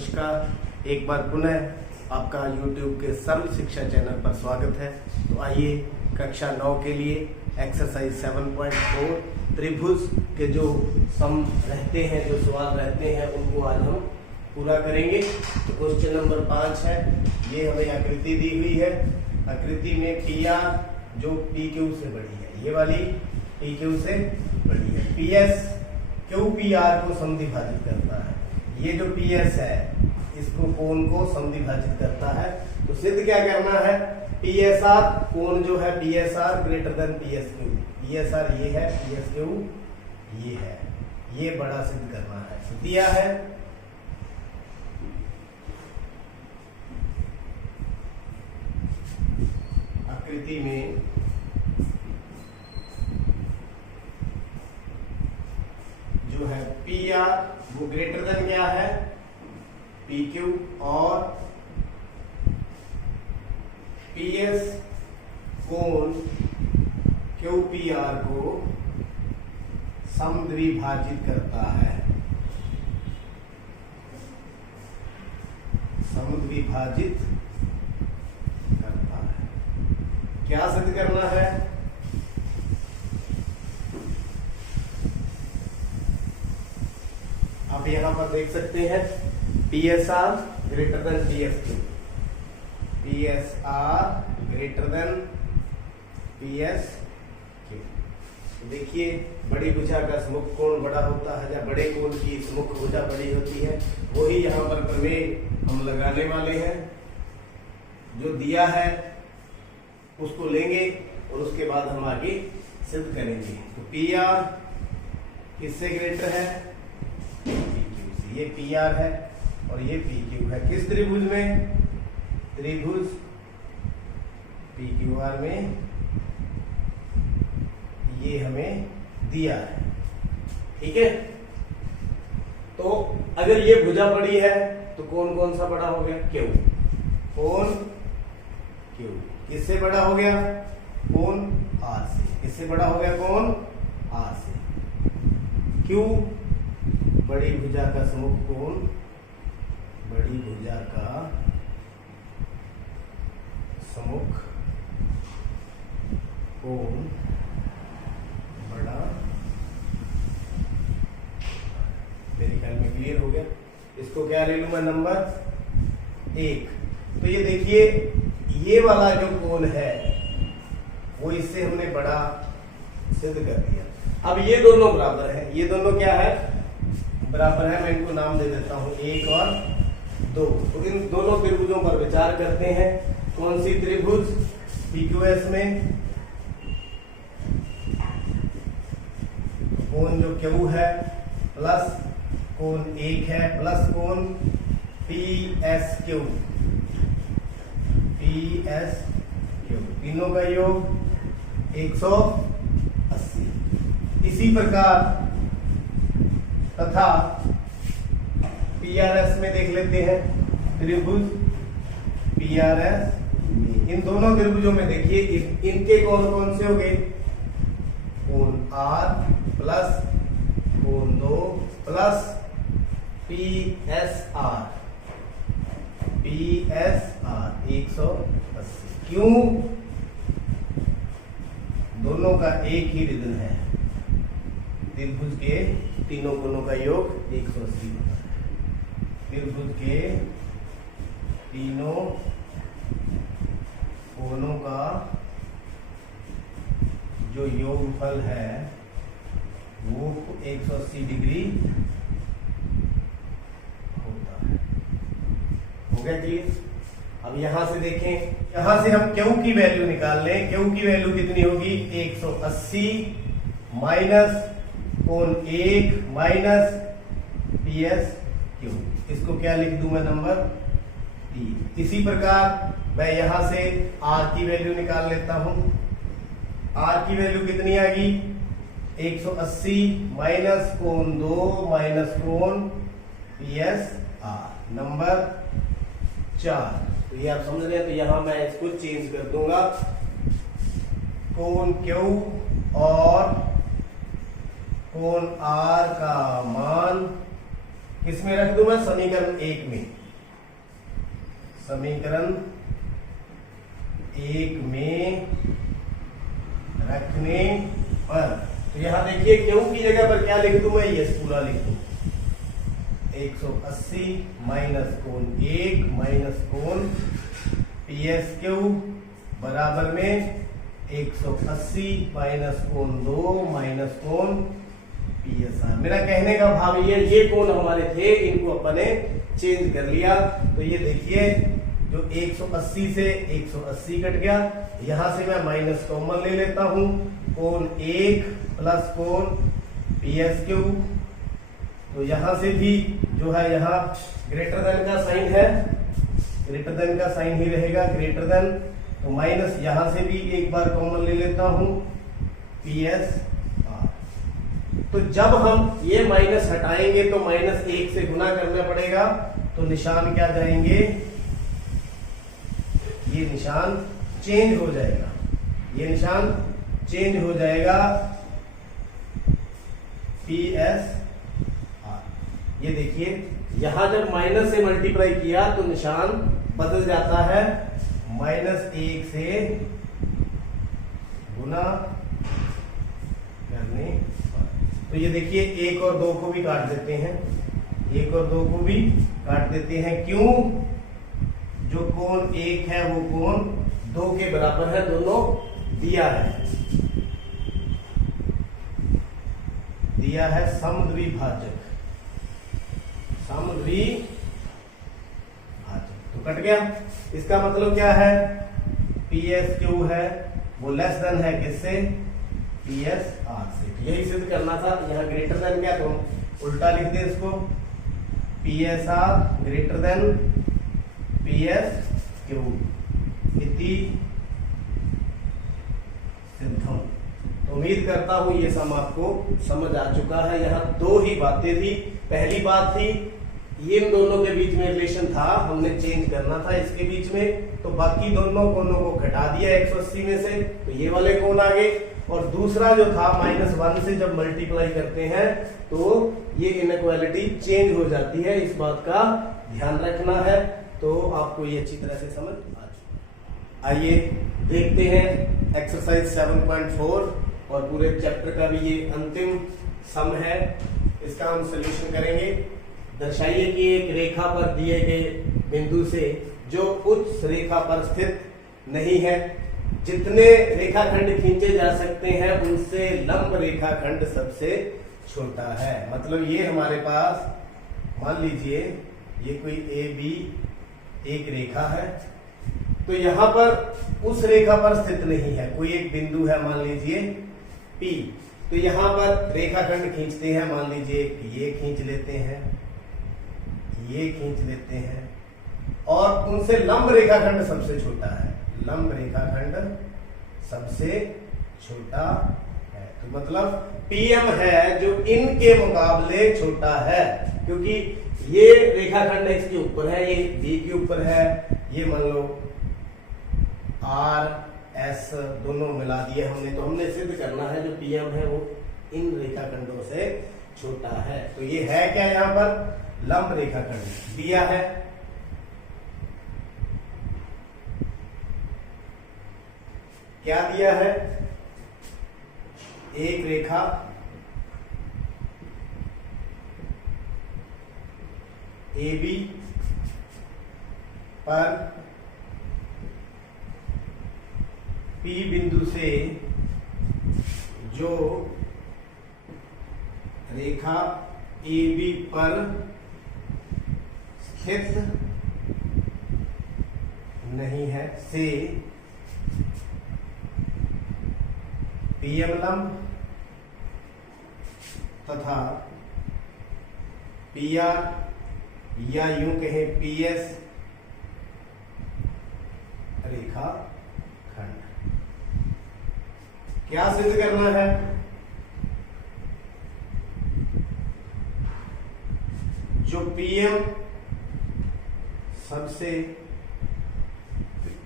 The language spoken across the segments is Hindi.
नमस्कार, एक बार पुनः आपका YouTube के सर्व शिक्षा चैनल पर स्वागत है। तो आइए कक्षा 9 के लिए एक्सरसाइज 7.4 त्रिभुज के जो सम रहते हैं, जो सवाल रहते हैं, उनको आज हम पूरा करेंगे। तो क्वेश्चन नंबर 5 है। ये हमें आकृति दी हुई है। आकृति में PR जो PQ से बड़ी है, ये वाली PQ से बड़ी है। PS QPR को समद्विभाजित करता है। ये जो PS है इसको कोण को समद्विभाजित करता है। तो सिद्ध क्या करना है? PSR कोण जो है PSR greater than PSQ। PSR ये है, PSQ ये है, ये बड़ा सिद्ध करना है। तो दिया है आकृति में जो है PR वो ग्रेटर देन क्या है? PQ, और PS कोण QPR को समद्विभाजित करता है। समद्विभाजित करता है। क्या सिद्ध करना है? आप यहां पर देख सकते हैं PSR greater than PSQ। PSR greater than PSQ। देखिए, बड़ी भुजा का सम्मुख कोण बड़ा होता है, या बड़े कोण की सम्मुख भुजा बड़ी होती है। वही यहां पर प्रमेय हम लगाने वाले हैं। जो दिया है उसको लेंगे और उसके बाद हम आगे सिद्ध करेंगे। तो PR किससे ग्रेटर है? PQ से। ये PR है और ये PQ है। किस त्रिभुज में? त्रिभुज PQR में। ये हमें दिया है, ठीक है। तो अगर ये भुजा बड़ी है तो कोण कौन सा बड़ा हो गया? Q। कोण Q किससे बड़ा हो गया? कोण R से। किससे बड़ा हो गया? कोण R से। Q बड़ी भुजा का सम्मुख कोण, बड़ी भुजा का सम्मुख कोण बड़ा। मेरे ख्याल में क्लियर हो गया। इसको क्या ले लूं मैं? नंबर 1। तो ये देखिए, ये वाला जो कोण है वो इससे हमने बड़ा सिद्ध कर दिया। अब ये दोनों बराबर है। ये दोनों क्या है? बराबर है। मैं इनको नाम दे देता हूं 1 और 2। तो इन दोनों त्रिभुजों पर विचार करते हैं। कौन सी त्रिभुज? PQS में कोण जो Q है प्लस कोण 1 है प्लस कोण PSQ। तीनों का योग 180। इसी प्रकार तथा PRS में देख लेते हैं। त्रिभुज PRS, इन दोनों त्रिभुजों में देखिए इनके कोण कौन से हो गए? कोण R प्लस कोण 2 प्लस PSR 180। क्यों? दोनों का एक ही रिदन है। त्रिभुज के तीनों कोणों का योग 180 होता है। त्रिभुज के तीनों कोणों का जो योगफल है वो 180 डिग्री होता है। हो गया क्लियर? अब यहां से देखें, यहां से हम Q की वैल्यू निकाल लें। Q की वैल्यू कितनी होगी? 180 माइनस कोण 1 माइनस PSQ। इसको क्या लिख दूं मैं? नंबर 3। इसी प्रकार मैं यहां से R की वैल्यू निकाल लेता हूं। R की वैल्यू कितनी आ गई? 180 माइनस कोण 2 माइनस कोण PSR नंबर 4। तो ये आप समझ रहे हैं। तो यहां मैं इसको चेंज कर दूंगा। कोण Q और कोण R का मान किस में रख दूं मैं? समीकरण 1 में। समीकरण 1 में रखने पर तो यहां देखिए क्यों की जगह पर क्या लिख दूं मैं? यस पूरा लिख दूं। 180 माइनस कोण 1 माइनस कोण पीएस क्यू बराबर में 180 माइनस कोण 2 माइनस कोण पीएसआर। मेरा कहने का भाव ये कोण हमारे थे, इनको अपन ने चेंज कर लिया। तो ये देखिए जो 180 से 180 कट गया, यहां से मैं माइनस कॉमन ले लेता हूं। कोण 1 प्लस कोण पीएस क्यू, तो यहां से भी जो है यहाँ ग्रेटर देन का साइन है, ग्रेटर देन का साइन ही रहेगा, ग्रेटर देन। तो माइनस यहां से भी एक बार कॉमन ले लेता हूं पीएस आर। तो जब हम ये माइनस हटाएंगे तो माइनस 1 से गुना करना पड़ेगा, तो निशान क्या जाएंगे? ये निशान चेंज हो जाएगा, ये निशान चेंज हो जाएगा पीएस आर। ये देखिए यहां जब माइनस से मल्टीप्लाई किया तो निशान बदल जाता है, -1 से गुना करने पर। तो ये देखिए 1 और 2 को भी काट देते हैं, 1 और 2 को भी काट देते हैं। क्यों? जो कोण 1 है वो कोण 2 के बराबर है, दोनों दिया है समद्विभाजक, समद्विभाजक। तो कट गया। इसका मतलब क्या है? पीएस क्यू है वो लेस देन है किससे? पीएस आर से। यही सिद्ध करना था। यहाँ ग्रेटर देन क्या, तो उल्टा लिख दे इसको, PS are greater than PS Q इति सिद्धम। तो उम्मीद करता हूं ये सम आपको समझ आ चुका है। यहाँ 2 ही बातें थी। पहली बात थी इन दोनों के बीच में रिलेशन था, हमने चेंज करना था इसके बीच में, तो बाकी दोनों कोणों को घटा दिया 180 में से, तो ये वाले कोण आ गए। और दूसरा जो था -1 से जब मल्टीप्लाई करते हैं तो ये इनइक्वालिटी चेंज हो जाती है, इस बात का ध्यान रखना है। तो आपको ये अच्छी तरह से समझ आ चुका। आइए देखते हैं एक्सरसाइज 7.4 और पूरे चैप्टर का भी ये अंतिम सम है, इसका हम सोल्यूशन करेंगे। दर्शाइए कि एक रेखा पर दिए गए बिंदु से जो उस रेखा पर स्थित नहीं है, जितने रेखाखंड खींचे जा सकते हैं उनसे लंब रेखाखंड सबसे छोटा है। मतलब ये हमारे पास मान लीजिए ये कोई ए बी एक रेखा है, तो यहां पर उस रेखा पर स्थित नहीं है, कोई एक बिंदु है मान लीजिए P, तो यहां पर रेखाखंड खींचते हैं, मान लीजिए ये खींच लेते हैं, ये खींच लेते हैं, और उनसे लंब रेखाखंड सबसे छोटा है, लंब रेखाखंड सबसे छोटा है। तो मतलब PM है जो इनके मुकाबले छोटा है, क्योंकि ये रेखाखंड इसके ऊपर है, ये B के ऊपर है, ये मान लो R S दोनों मिला दिए हमने, तो हमने सिद्ध करना है जो PM है वो इन रेखाखंडों से छोटा है। तो ये है क्या, यहां पर लंब रेखाखंड दिया है। क्या दिया है? एक रेखा AB पर P बिंदु से जो रेखा AB पर स्थित नहीं है से PM लंब तथा PR या यूं कहें PS रेखा खंड। क्या सिद्ध करना है? जो PM सबसे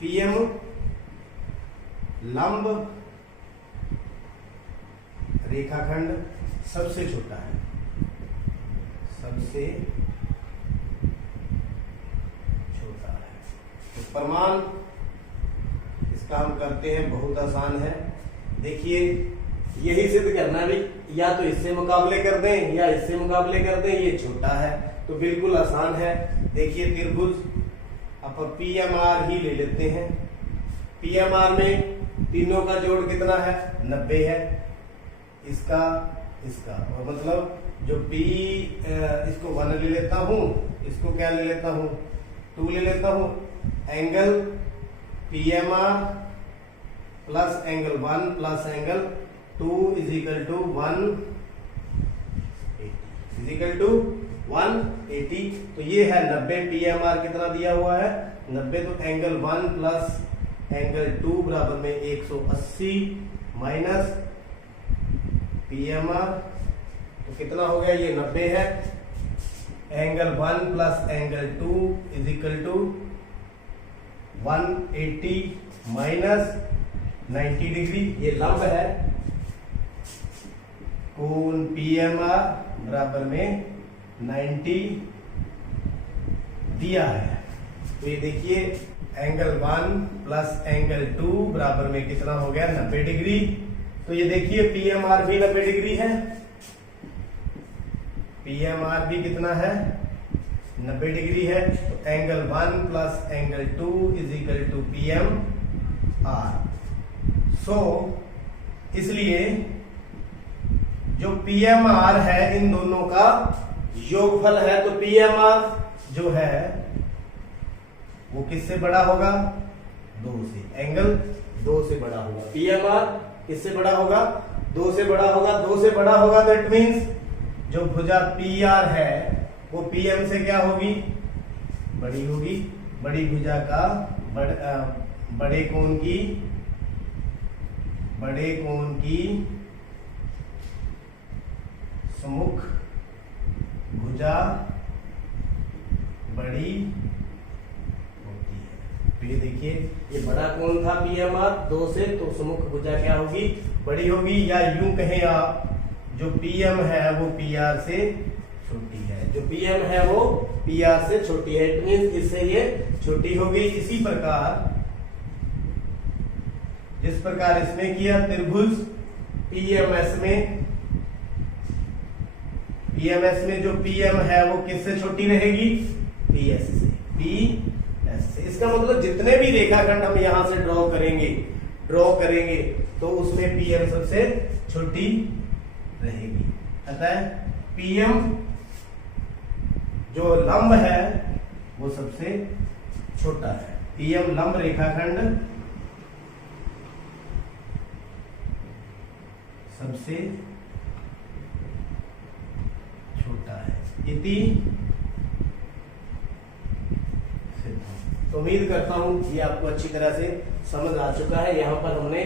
PM लंब रेखाखंड सबसे छोटा है, सबसे छोटा है। तो प्रमाण इसका हम करते हैं, बहुत आसान है। देखिए यही सिद्ध करना भी, या तो इससे मुकाबले कर दें या इससे मुकाबले कर दें, ये छोटा है तो बिल्कुल आसान है। देखिए त्रिभुज अपन PMR ही ले लेते हैं। PMR में तीनों का जोड़ कितना है? 90 है। इसका इसका और मतलब जो इसको 1 ले लेता हूं, इसको क्या ले लेता हूं? 2 ले लेता हूं। Angle PMR plus angle 1 plus angle 2 is equal to 180। तो ये है 90। PMR कितना दिया हुआ है? 90। तो एंगल 1 प्लस एंगल 2 बराबर में 180 माइनस PMR, तो कितना हो गया? ये 90 है। Angle 1 plus angle 2 is equal to 180 minus 90 degree, ये लंब है। कोण PMR बराबर में 90 दिया है। तो ये देखिए एंगल 1 प्लस एंगल 2 बराबर में कितना हो गया? 90 डिग्री। तो ये देखिए PMR भी 90 डिग्री है। PMR भी कितना है? 90 डिग्री है। तो angle 1 plus angle 2 is equal to PMR। So इसलिए जो PMR है इन दोनों का योगफल है, तो PMR जो है वो किससे बड़ा होगा? 2 से। एंगल 2 से बड़ा होगा। PMR किससे बड़ा होगा? 2 से बड़ा होगा। 2 से बड़ा होगा दैट मीन्स जो भुजा PR है वो PM से क्या होगी? बड़ी होगी। बड़ी भुजा का बड़े कोण की सुमुख भुजा बड़ी होती है। तो ये देखिए ये बड़ा कोण था PMR 2 से, तो सुमुख भुजा क्या होगी? बड़ी होगी। या यूं कहें आप, जो PM है वो PR से छोटी है। जो PM है वो PR से छोटी है। इट मींस इससे ये छोटी होगी। इसी प्रकार जिस प्रकार इसमें किया त्रिभुज PMS में जो PM है वो किससे छोटी रहेगी? PS से। इसका मतलब जितने भी रेखाखंड हम यहां से ड्रॉ करेंगे तो उसमें PM सबसे छोटी रहेगी। अतः PM जो लंब है वो सबसे छोटा है। PM लंब रेखाखंड सबसे छोटा है। इति सिद्धांत। तो उम्मीद करता हूं ये आपको अच्छी तरह से समझ आ चुका है। यहाँ पर हमने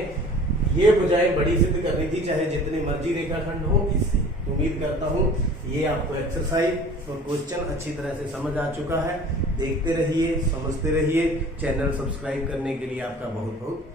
ये भुजाएं बड़ी सिद्ध करनी थी, चाहे जितने मर्जी रेखाखंड हो इससे। तो उम्मीद करता हूं ये आपको एक्सरसाइज और क्वेश्चन अच्छी तरह से समझ आ चुका है। देखते रहिए, समझते रहिए। चैनल सब्सक्राइब करने के लिए आपका बहुत बहुत